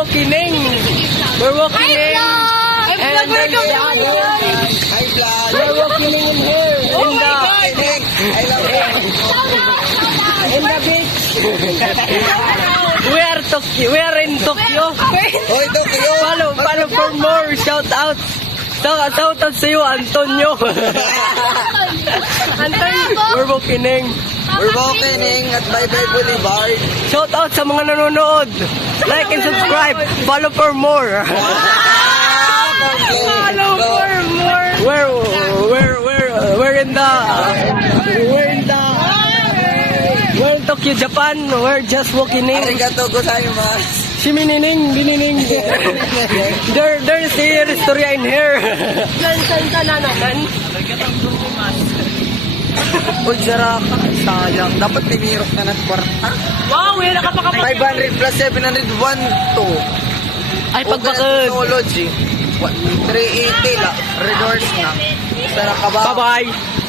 walking in. We're walking in. And then Hi, vlog. we're walking in here. In the I love it. in the beach. We are in Tokyo. Hoy, Tokyo. Follow for more shout out. Shout out sa iyo, Antonio. Antonio, we're walking in. We're walking at Bye-Bye Boulevard. Shout out sa mga nanonood. Like and subscribe. Follow for more. Follow for more. We're in Tokyo, Japan. We're just walking in. Arigato gozaimasu. Si Minining. There's a Historia in here. Saan ka nananan? Uy, Saraka. Sayang. Dapat tinirok na ng kwarta. Wow, yan nakapakapag. 500 plus 700, 1, 2. Ay, pagbakad. Technology. 380 lang. Redoors na. Saraka ba? Bye-bye.